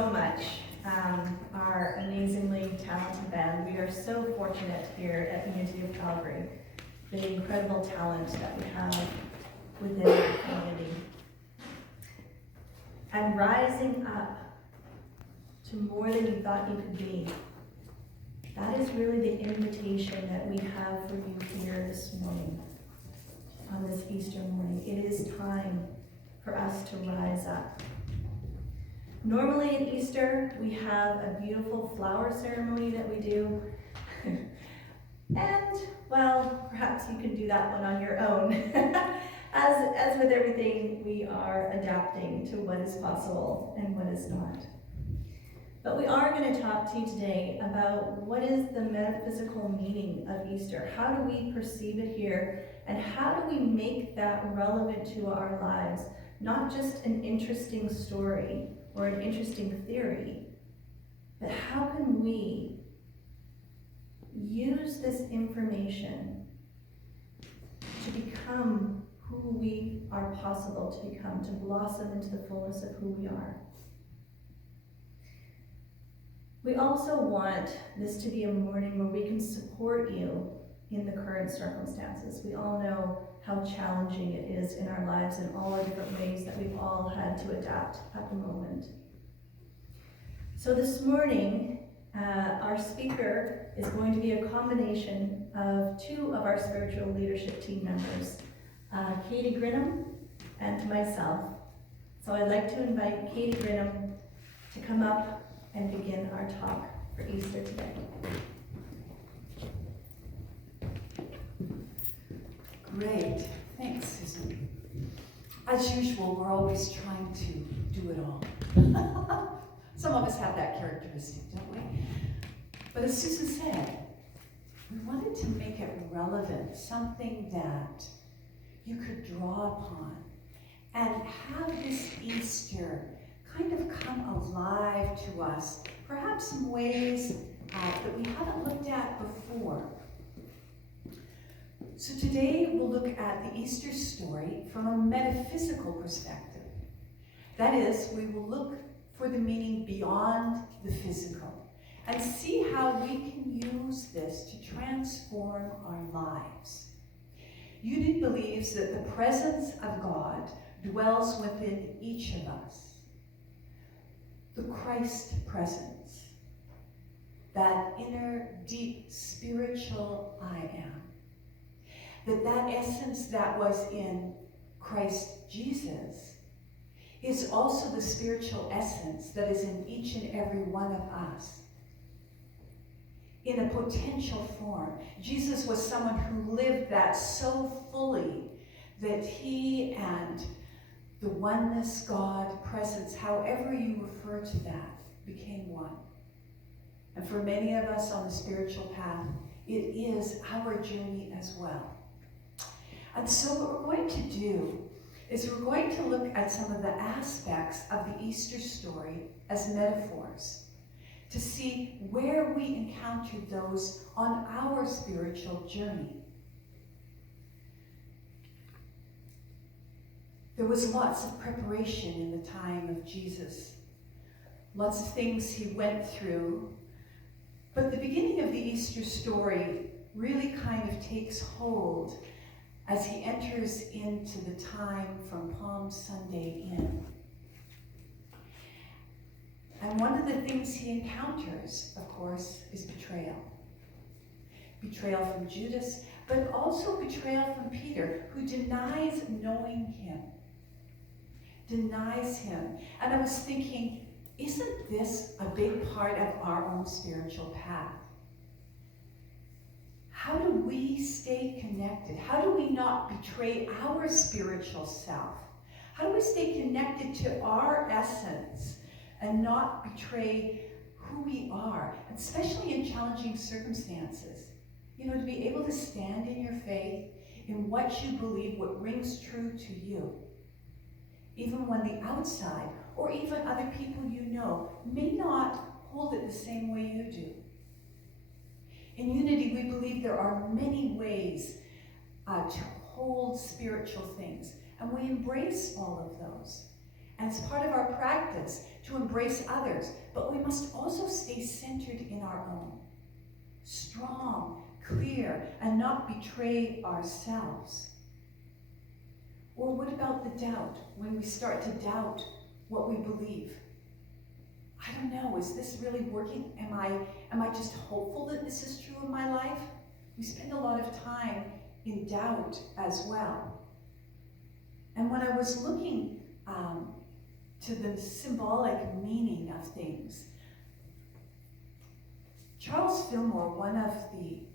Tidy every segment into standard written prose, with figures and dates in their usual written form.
so much, our amazingly talented band. We are so fortunate here at Unity of Calgary, the incredible talent that we have within the community. And rising up to more than you thought you could be. That is really the invitation that we have for you here this morning, on this Easter morning. It is time for us to rise up. Normally at Easter, we have a beautiful flower ceremony that we do. And, well, perhaps you can do that one on your own. As with everything, we are adapting to what is possible and what is not. But we are going to talk to you today about what is the metaphysical meaning of Easter. How do we perceive it here, and how do we make that relevant to our lives? Not just an interesting story or an interesting theory, but how can we use this information to become who we are possible to become, to blossom into the fullness of who we are. We also want this to be a morning where we can support you in the current circumstances. We all know how challenging it is in our lives in all the different ways that we've all had to adapt at the moment. So this morning, our speaker is going to be a combination of two of our spiritual leadership team members, Katie Grinham and myself. So I'd like to invite Katie Grinham to come up and begin our talk for Easter today. Great. Thanks, Susan. As usual, we're always trying to do it all. Some of us have that characteristic, don't we? But as Susan said, we wanted to make it relevant, something that you could draw upon, and have this Easter kind of come alive to us, perhaps in ways that we haven't looked at before. So today we'll look at the Easter story from a metaphysical perspective. That is, we will look for the meaning beyond the physical and see how we can use this to transform our lives. Unity believes that the presence of God dwells within each of us. The Christ presence, that inner, deep, spiritual I am. That essence that was in Christ Jesus is also the spiritual essence that is in each and every one of us. In a potential form. Jesus was someone who lived that so fully that he and the oneness God presence, however you refer to that, became one. And for many of us on the spiritual path, it is our journey as well. And so what we're going to do is we're going to look at some of the aspects of the Easter story as metaphors to see where we encountered those on our spiritual journey. There was lots of preparation in the time of Jesus, lots of things he went through, but the beginning of the Easter story really kind of takes hold as he enters into the time from Palm Sunday in. And one of the things he encounters, of course, is betrayal. Betrayal from Judas, but also betrayal from Peter, who denies knowing him. Denies him. And I was thinking, isn't this a big part of our own spiritual path? How do we stay connected? How do we not betray our spiritual self? How do we stay connected to our essence and not betray who we are, especially in challenging circumstances? You know, to be able to stand in your faith, in what you believe, what rings true to you, even when the outside, or even other people you know, may not hold it the same way you do. In Unity, we believe there are many ways to hold spiritual things, and we embrace all of those. and it's part of our practice to embrace others, but we must also stay centered in our own. Strong, clear, and not betray ourselves. Or what about the doubt, when we start to doubt what we believe? I don't know, is this really working? Am I just hopeful that this is true in my life? We spend a lot of time in doubt as well. And when I was looking to the symbolic meaning of things, Charles Fillmore, one of the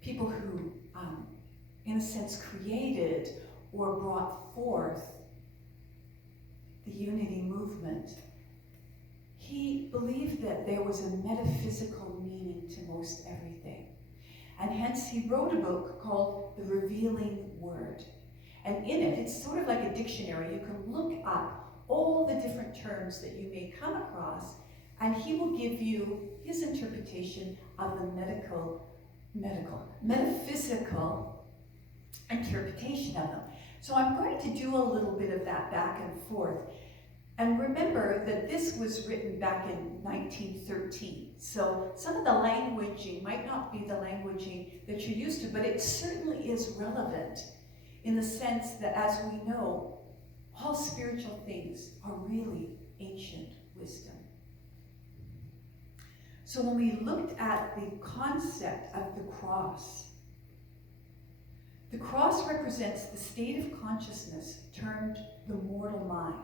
people who, in a sense, created or brought forth the unity movement, he believed that there was a metaphysical meaning to most everything. And hence he wrote a book called The Revealing Word. And in it, it's sort of like a dictionary. You can look up all the different terms that you may come across, and he will give you his interpretation of the metaphysical interpretation of them. So I'm going to do a little bit of that back and forth. And remember that this was written back in 1913. So some of the languaging might not be the languaging that you're used to, but it certainly is relevant in the sense that, as we know, all spiritual things are really ancient wisdom. So when we looked at the concept of the cross represents the state of consciousness termed the mortal mind.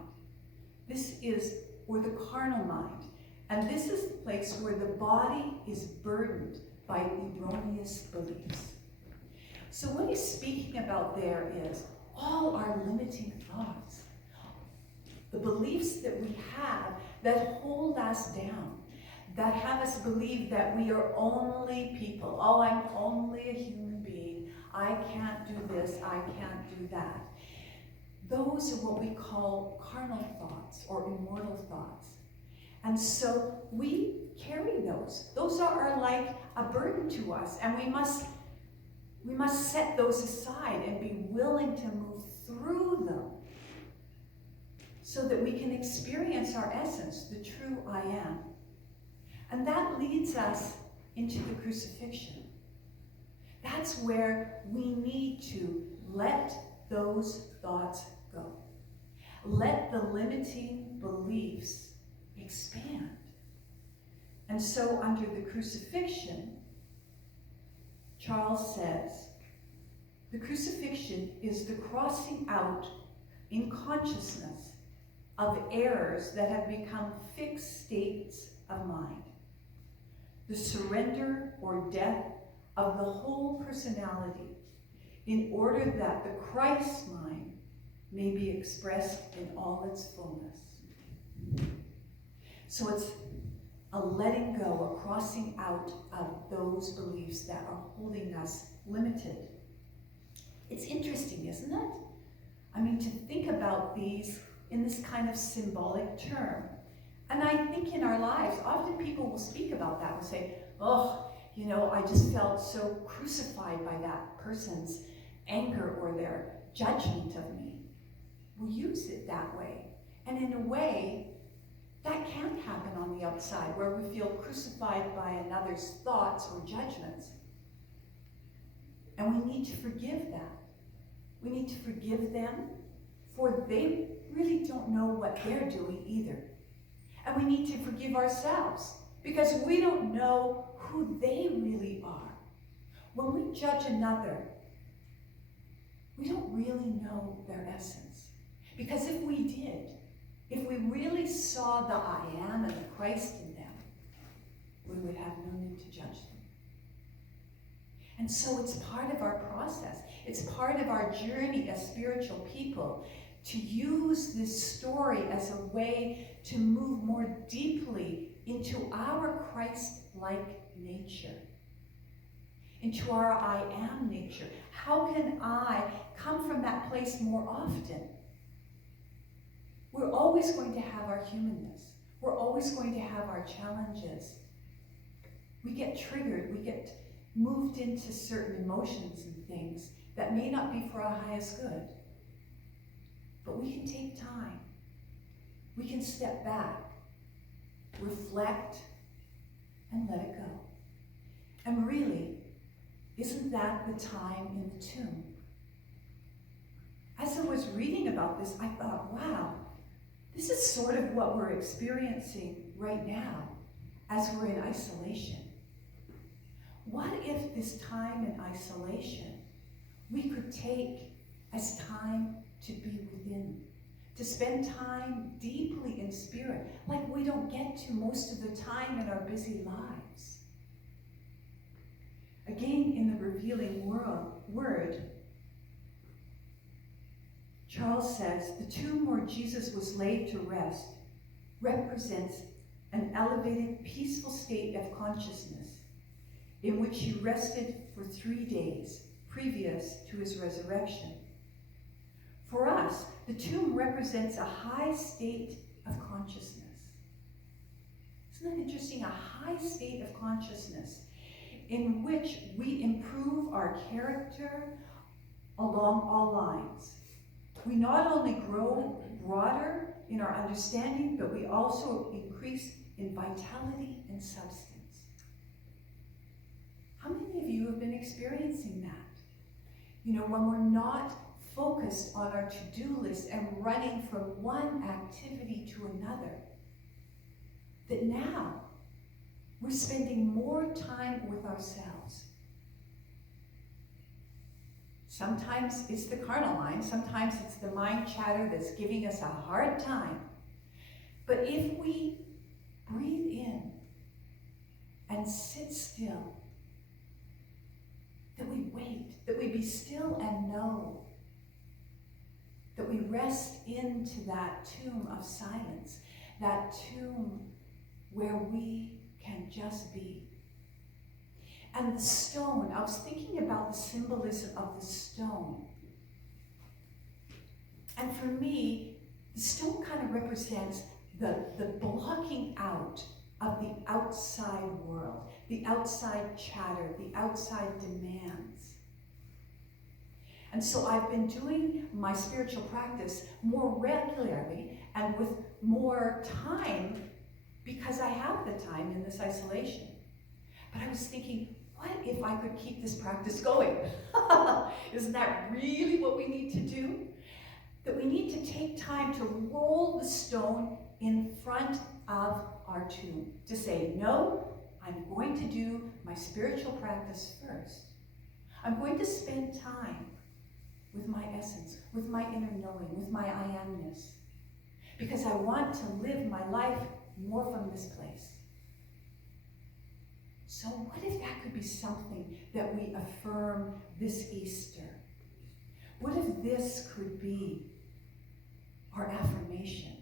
This is, or the carnal mind. And this is the place where the body is burdened by erroneous beliefs. So what he's speaking about there is all our limiting thoughts, the beliefs that we have that hold us down, that have us believe that we are only people. Oh, I'm only a human being. I can't do this, I can't do that. Those are what we call carnal thoughts or immortal thoughts. And so we carry those. Those are like a burden to us, and we must set those aside and be willing to move through them so that we can experience our essence, the true I am. And that leads us into the crucifixion. That's where we need to let those thoughts go. Let the limiting beliefs expand. And so under the crucifixion, Charles says, the crucifixion is the crossing out in consciousness of errors that have become fixed states of mind. The surrender or death of the whole personality in order that the Christ mind may be expressed in all its fullness. So it's a letting go, a crossing out of those beliefs that are holding us limited. It's interesting, isn't it? I mean, to think about these in this kind of symbolic term. And I think in our lives, often people will speak about that and say, oh, you know, I just felt so crucified by that person's anger or their judgment of me. We use it that way. And in a way, that can happen on the outside, where we feel crucified by another's thoughts or judgments. And we need to forgive that. We need to forgive them, for they really don't know what they're doing either. And we need to forgive ourselves, because we don't know who they really are. When we judge another, we don't really know their essence. Because if we did, if we really saw the I am and the Christ in them, we would have no need to judge them. And so it's part of our process. It's part of our journey as spiritual people to use this story as a way to move more deeply into our Christ-like nature, into our I am nature. How can I come from that place more often? We're always going to have our humanness. We're always going to have our challenges. We get triggered, we get moved into certain emotions and things that may not be for our highest good. But we can take time. We can step back, reflect, and let it go. And really, isn't that the time in the tomb? As I was reading about this, I thought, wow, this is sort of what we're experiencing right now as we're in isolation. What if this time in isolation we could take as time to be within, to spend time deeply in spirit, like we don't get to most of the time in our busy lives? Again, in the revealing word, Charles says, the tomb where Jesus was laid to rest represents an elevated, peaceful state of consciousness in which he rested for 3 days previous to his resurrection. For us, the tomb represents a high state of consciousness. Isn't that interesting? A high state of consciousness in which we improve our character along all lines. We not only grow broader in our understanding, but we also increase in vitality and substance. How many of you have been experiencing that? You know, when we're not focused on our to-do list and running from one activity to another, that now we're spending more time with ourselves. Sometimes it's the carnal mind, sometimes it's the mind chatter that's giving us a hard time. But if we breathe in and sit still, that we wait, that we be still and know, that we rest into that tomb of silence, that tomb where we can just be. And the stone, I was thinking about the symbolism of the stone. And for me, the stone kind of represents the blocking out of the outside world, the outside chatter, the outside demands. And so I've been doing my spiritual practice more regularly and with more time because I have the time in this isolation. But I was thinking, what if I could keep this practice going? Isn't that really what we need to do? That we need to take time to roll the stone in front of our tomb. To say, no, I'm going to do my spiritual practice first. I'm going to spend time with my essence, with my inner knowing, with my I amness. Because I want to live my life more from this place. So what if that could be something that we affirm this Easter? What if this could be our affirmation?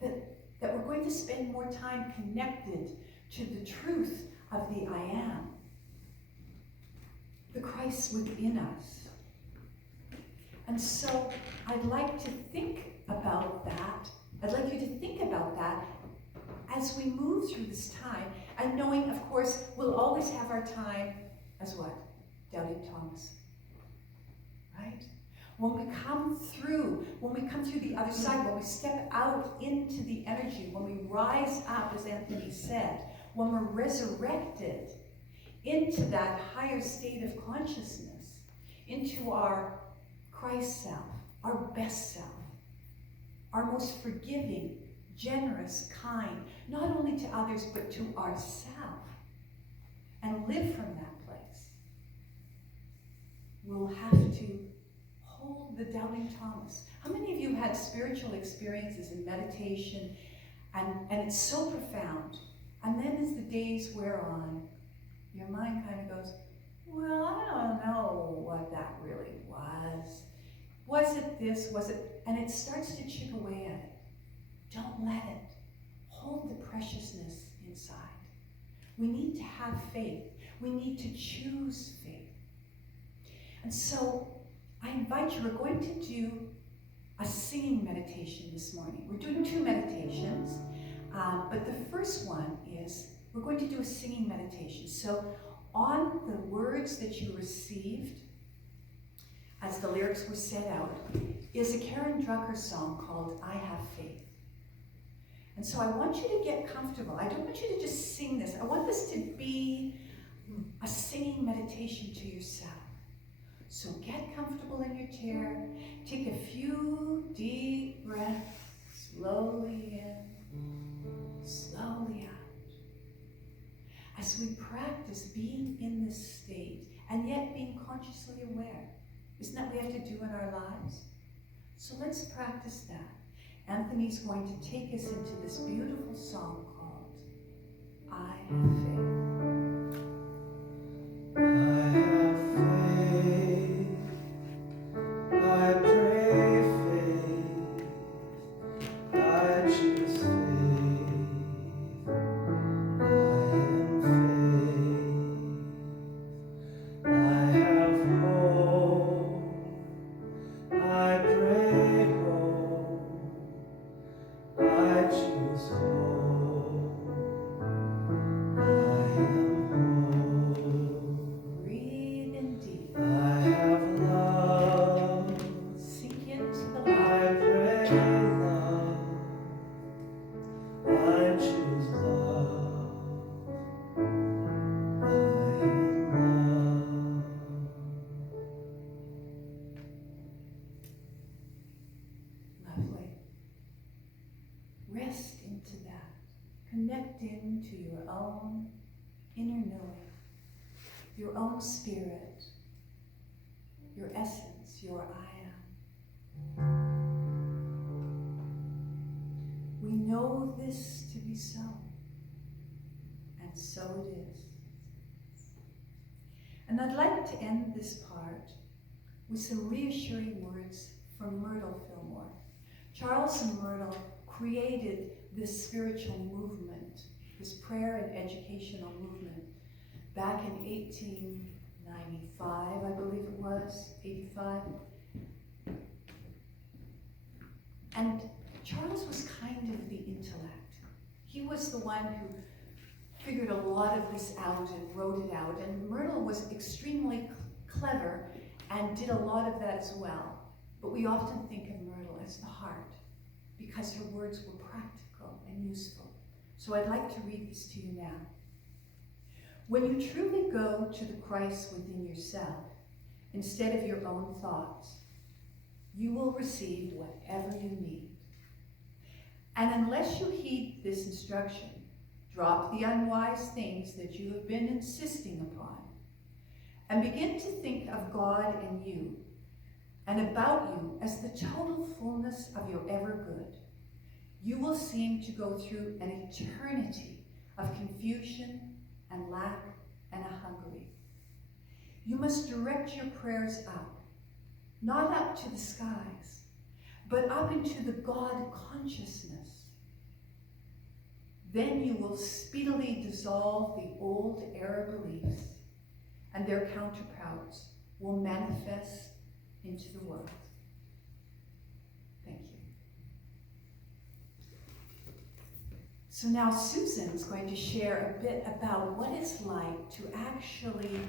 That we're going to spend more time connected to the truth of the I am, the Christ within us. And so I'd like to think about that. I'd like you to think about that as we move through this time, and knowing, of course, we'll always have our time as what? Doubting Thomas, right? When we come through the other side, when we step out into the energy, when we rise up, as Anthony said, when we're resurrected into that higher state of consciousness, into our Christ self, our best self, our most forgiving, generous, kind, not only to others, but to ourselves, and live from that place, we'll have to hold the doubting Thomas. How many of you had spiritual experiences in meditation, and it's so profound, and then as the days wear on, your mind kind of goes, well, I don't know what that really was. Was it this? Was it? And it starts to chip away at it. Don't let it. Hold the preciousness inside. We need to have faith. We need to choose faith. And so I invite you, we're going to do a singing meditation this morning. We're doing 2 meditations, but the first one is we're going to do a singing meditation. So on the words that you received, as the lyrics were set out, is a Karen Drucker song called I Have Faith. And so I want you to get comfortable. I don't want you to just sing this. I want this to be a singing meditation to yourself. So get comfortable in your chair. Take a few deep breaths, slowly in, slowly out. As we practice being in this state and yet being consciously aware. Isn't that what we have to do in our lives? So let's practice that. Anthony's going to take us into this beautiful song called I Have Faith. I have faith, I pray faith, I choose faith, I am faith, I have hope, I pray hope, I choose hope, I am hope. Breathe in deep. I have love, Sink into the I light. pray love, I choose love, I am love. Lovely. Rest into that. Connect into your own inner knowing, your own spirit, your essence, your I am. We know this to be so, and so it is. And I'd like to end this part with some reassuring words from Myrtle Fillmore. Charles and Myrtle created this spiritual movement, this prayer and educational movement, back in 1895, I believe it was, 85. And Charles was kind of the intellect. He was the one who figured a lot of this out and wrote it out. And Myrtle was extremely clever and did a lot of that as well. But we often think of Myrtle as the heart because her words were practical and useful. So I'd like to read this to you now. When you truly go to the Christ within yourself, instead of your own thoughts, you will receive whatever you need. And unless you heed this instruction, drop the unwise things that you have been insisting upon, and begin to think of God and you, and about you as the total fullness of your ever good, you will seem to go through an eternity of confusion and lack and a hungry. You must direct your prayers up, not up to the skies, but up into the God consciousness. Then you will speedily dissolve the old error beliefs, and their counterparts will manifest into the world. Thank you. So now Susan's going to share a bit about what it's like to actually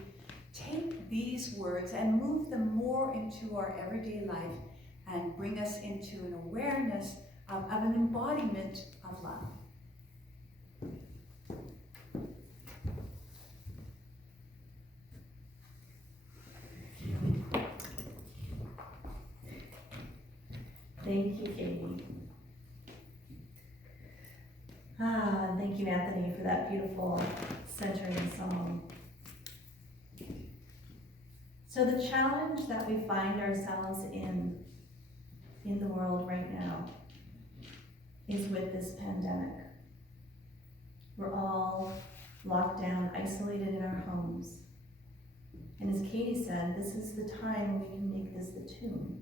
take these words and move them more into our everyday life and bring us into an awareness of an embodiment of love. Thank you, Katie. Thank you, Anthony, for that beautiful centering song. So the challenge that we find ourselves in the world right now is with this pandemic. We're all locked down, isolated in our homes. And as Katie said, this is the time we can make this the tomb.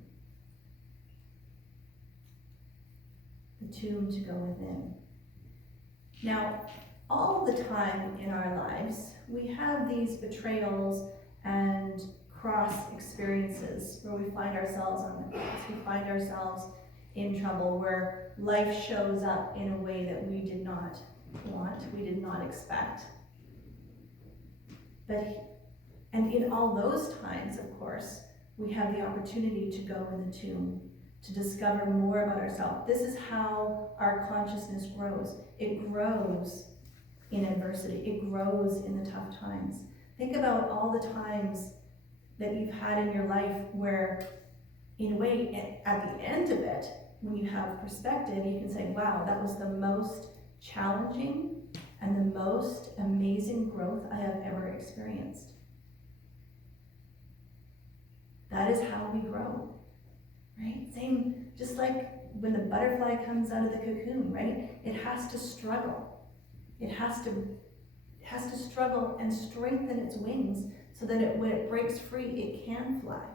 The tomb to go within. Now, all the time in our lives, we have these betrayals and cross experiences where we find ourselves on the cross. We find ourselves in trouble, where life shows up in a way that we did not want, we did not expect. And in all those times, of course, we have the opportunity to go in the tomb, to discover more about ourselves. This is how our consciousness grows. It grows in adversity. It grows in the tough times. Think about all the times that you've had in your life where, in a way, at the end of it, when you have perspective, you can say, wow, that was the most challenging and the most amazing growth I have ever experienced. That is how we grow, right? Same, just like when the butterfly comes out of the cocoon, right? It has to struggle. It has to struggle and strengthen its wings so that when it breaks free, it can fly.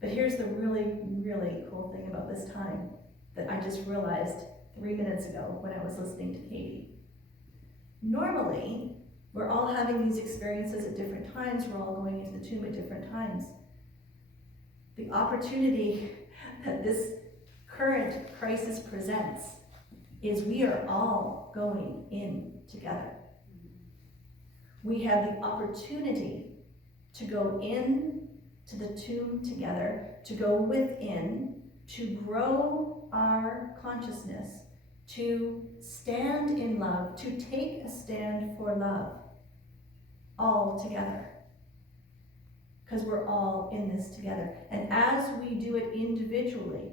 But here's the really, really cool thing about this time that I just realized 3 minutes ago when I was listening to Katie. Normally, we're all having these experiences at different times. We're all going into the tomb at different times. The opportunity that this current crisis presents is we are all going in together. We have the opportunity to go in to the tomb together, to go within, to grow our consciousness, to stand in love, to take a stand for love, all together. Because we're all in this together. And as we do it individually,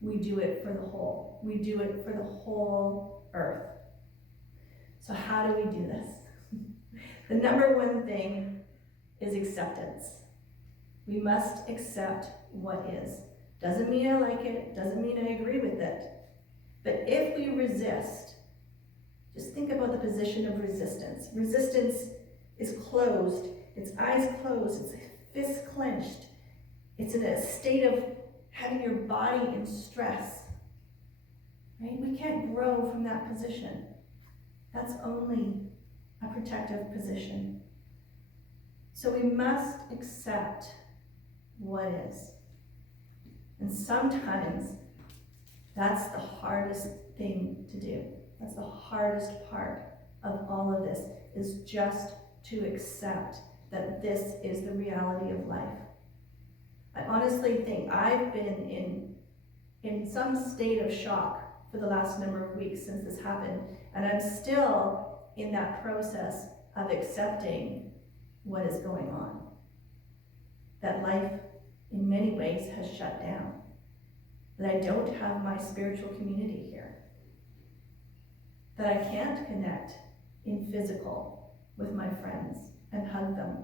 we do it for the whole. We do it for the whole earth. So how do we do this? The number one thing is acceptance. We must accept what is. Doesn't mean I like it, doesn't mean I agree with it. But if we resist, just think about the position of resistance. Resistance is closed, its eyes closed, its fists clenched. It's in a state of having your body in stress. Right? We can't grow from that position. That's only a protective position. So we must accept what is. And sometimes that's the hardest thing to do. That's the hardest part of all of this, is just to accept that this is the reality of life. I honestly think I've been in some state of shock for the last number of weeks since this happened, and I'm still in that process of accepting what is going on. That life, in many ways, has shut down. That I don't have my spiritual community here. That I can't connect in physical with my friends and hug them.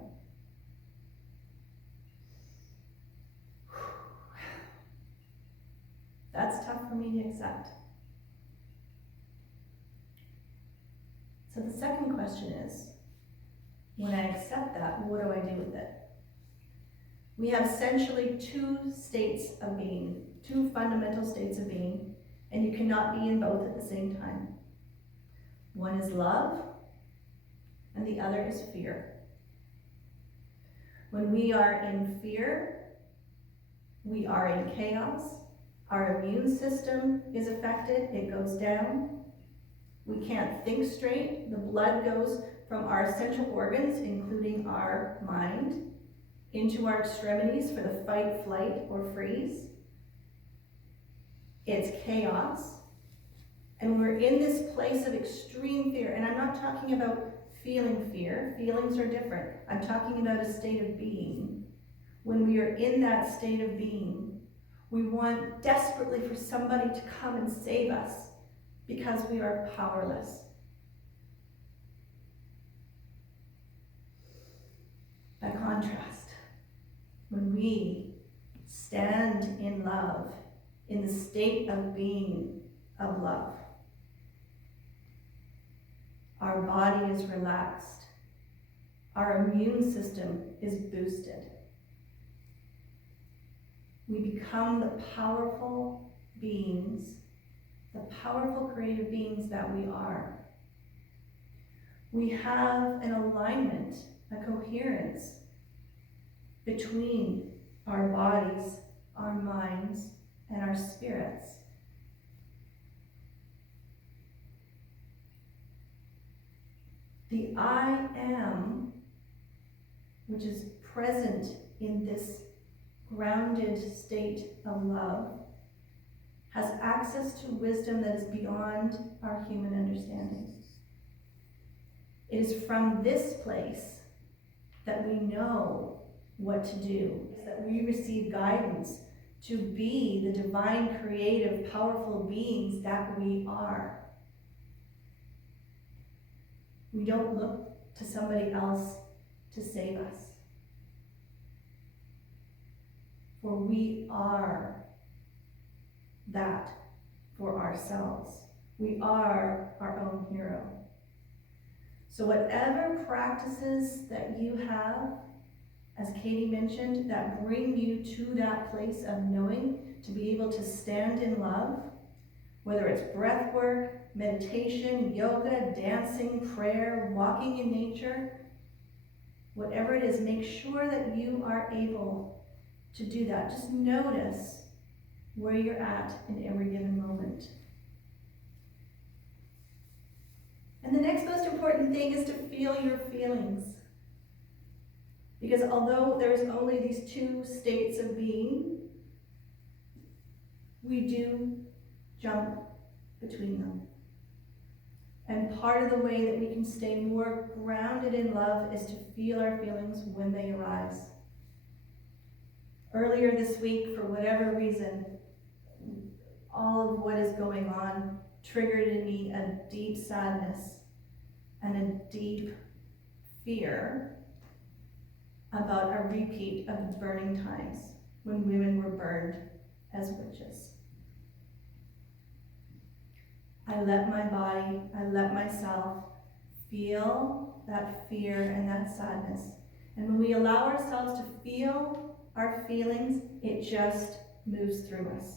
That's tough for me to accept. So the second question is, when I accept that, what do I do with it? We have essentially two states of being, two fundamental states of being, and you cannot be in both at the same time. One is love, and the other is fear. When we are in fear, we are in chaos. Our immune system is affected, it goes down. We can't think straight. The blood goes from our essential organs, including our mind, into our extremities for the fight, flight, or freeze. It's chaos. And we're in this place of extreme fear. And I'm not talking about feeling fear. Feelings are different. I'm talking about a state of being. When we are in that state of being, we want desperately for somebody to come and save us because we are powerless. By contrast, when we stand in love, in the state of being of love, our body is relaxed, our immune system is boosted. We become the powerful beings, the powerful creative beings that we are. We have an alignment, a coherence between our bodies, our minds, and our spirits. The I am, which is present in this grounded state of love has access to wisdom that is beyond our human understanding. It is from this place that we know what to do, that we receive guidance to be the divine, creative, powerful beings that we are. We don't look to somebody else to save us. For we are that for ourselves. We are our own hero. So whatever practices that you have, as Katie mentioned, that bring you to that place of knowing, to be able to stand in love, whether it's breath work, meditation, yoga, dancing, prayer, walking in nature, whatever it is, make sure that you are able to do that. Just notice where you're at in every given moment. And the next most important thing is to feel your feelings. Because although there's only these two states of being, we do jump between them. And part of the way that we can stay more grounded in love is to feel our feelings when they arise. Earlier this week, for whatever reason, all of what is going on triggered in me a deep sadness and a deep fear about a repeat of the burning times when women were burned as witches. I let my body, I let myself feel that fear and that sadness. And when we allow ourselves to feel our feelings, it just moves through us.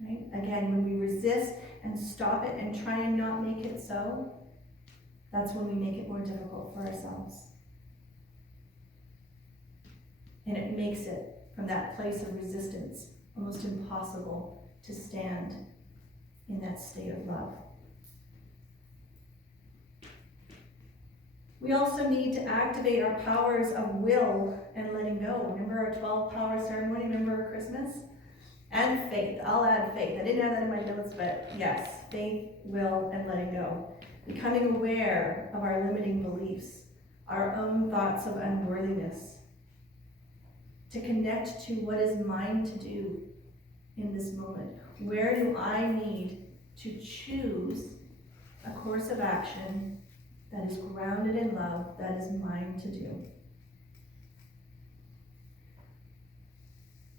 Right? Again, when we resist and stop it and try and not make it so, that's when we make it more difficult for ourselves. And it makes it, from that place of resistance, almost impossible to stand in that state of love. We also need to activate our powers of will and letting go. Remember our 12-power ceremony? Remember our Christmas? And faith. I'll add faith. I didn't have that in my notes, but yes, faith, will, and letting go. Becoming aware of our limiting beliefs, our own thoughts of unworthiness, to connect to what is mine to do in this moment. Where do I need to choose a course of action that is grounded in love, that is mine to do?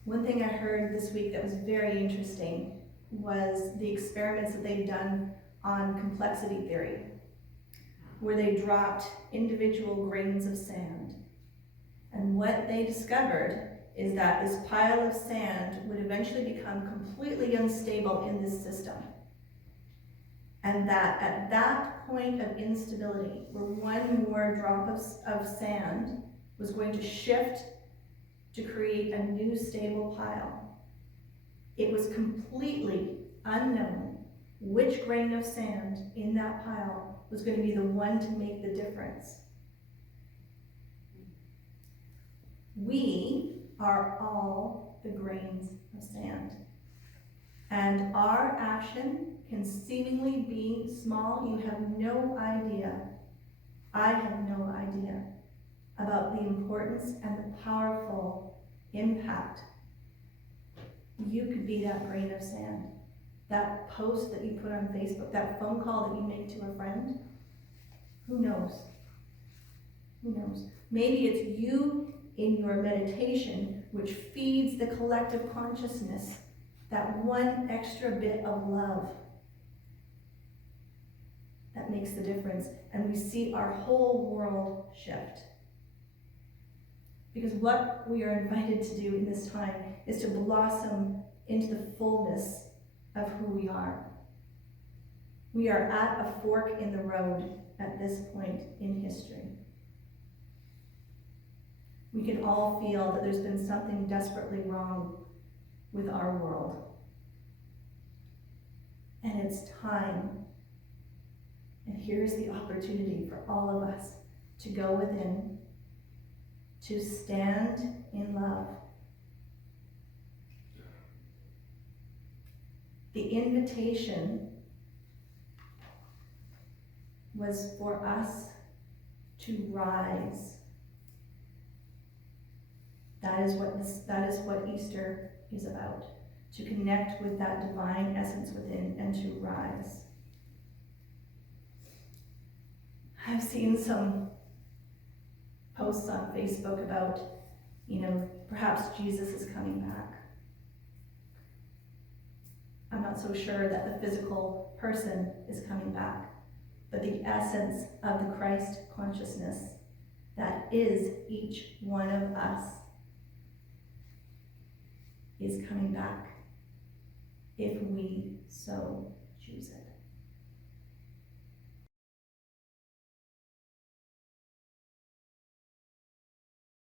One thing I heard this week that was very interesting was the experiments that they've done on complexity theory, where they dropped individual grains of sand. And what they discovered is that this pile of sand would eventually become completely unstable in this system. And that at that point of instability, where one more drop of sand was going to shift to create a new stable pile, it was completely unknown which grain of sand in that pile was going to be the one to make the difference. We are all the grains of sand. And our action can seemingly be small. You have no idea. I have no idea about the importance and the powerful impact. You could be that grain of sand. That post that you put on Facebook, that phone call that you make to a friend. Who knows? Who knows? Maybe it's you in your meditation, which feeds the collective consciousness, that one extra bit of love that makes the difference. And we see our whole world shift. Because what we are invited to do in this time is to blossom into the fullness of who we are. We are at a fork in the road at this point in history. We can all feel that there's been something desperately wrong with our world. And it's time. And here's the opportunity for all of us to go within, to stand in love. The invitation was for us to rise. That is what Easter is about. To connect with that divine essence within and to rise. I've seen some posts on Facebook about, perhaps Jesus is coming back. I'm not so sure that the physical person is coming back, but the essence of the Christ consciousness that is each one of us is coming back if we so choose it.